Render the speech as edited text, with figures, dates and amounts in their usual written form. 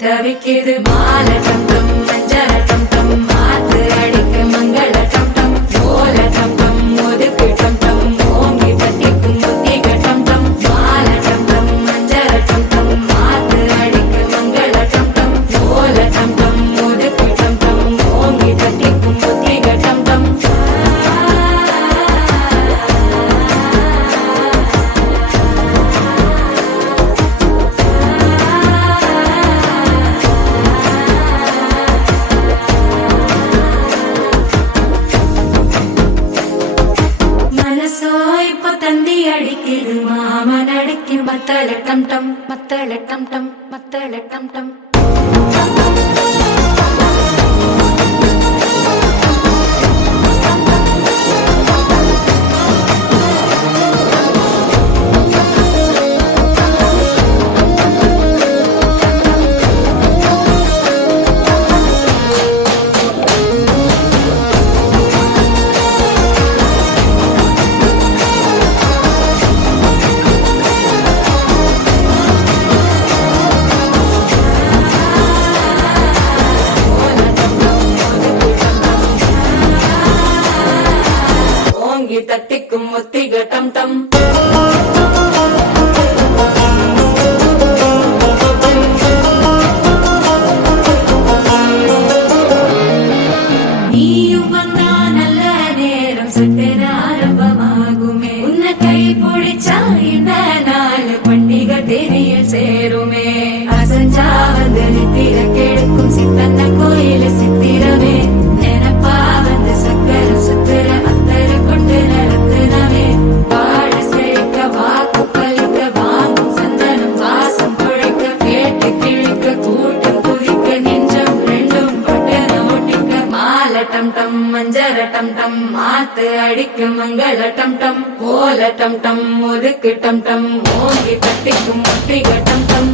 தவிக்குது மாலை டம் டம் மஞ்சள் டம் டம் மாத்து அடிக்கு மங்கள டம் டம் ஓல டம் டம் ஒதுக்கு டம் டம் ஓங்கி தட்டிக்கும் முத்திக டம் டம் மாலை டம் டம் மஞ்சள் டம் டம் மாத்து அடிக்கு மங்கள டம் டம் ஓல டம் டம் ஒதுக்கு டம் டம் ஓங்கி தட்டிக்கும் முத்திக டம் டம் தந்தி அடிக்குது மாமன் அடிக்கும் மத்தள டம் டம் மத்தள டம் டம் மத்தள டம் டம் தட்டிக்கும் முத்திக டம் டம் நீயும் வந்தா நல்ல நேரம் சட்டென ஆரம்பமாகுமே உன்னை கை பிடிச்சா இந்த நாள் பண்டிகை தேனியில் சேருமே அசஞ்சா வந்து நித்திர கெடுக்கும் சித்தன்ன கோயில சித்திரமே நினைப்பா வந்து சக்கர சுத்திர அத்தர கொண்டு நடத்துனவே வாழ செழிக்க வாக்கு பலிக்க வாங்கும் சந்தனம் வாசம் குழைக்க கேட்டு கிழிக்க கூட்டம் குதிக்க நெஞ்சம் ரெண்டும் பட்டு ஓட்டிக்க மாலை டம் டம் மஞ்சர டம் டம் மாத்து அடிக்க மங்கள டம் டம் ஓல டம் டம் ஒதுக்கு டம் டம் ஓங்கி தட்டிக்கும் முட்டிக டம் டம்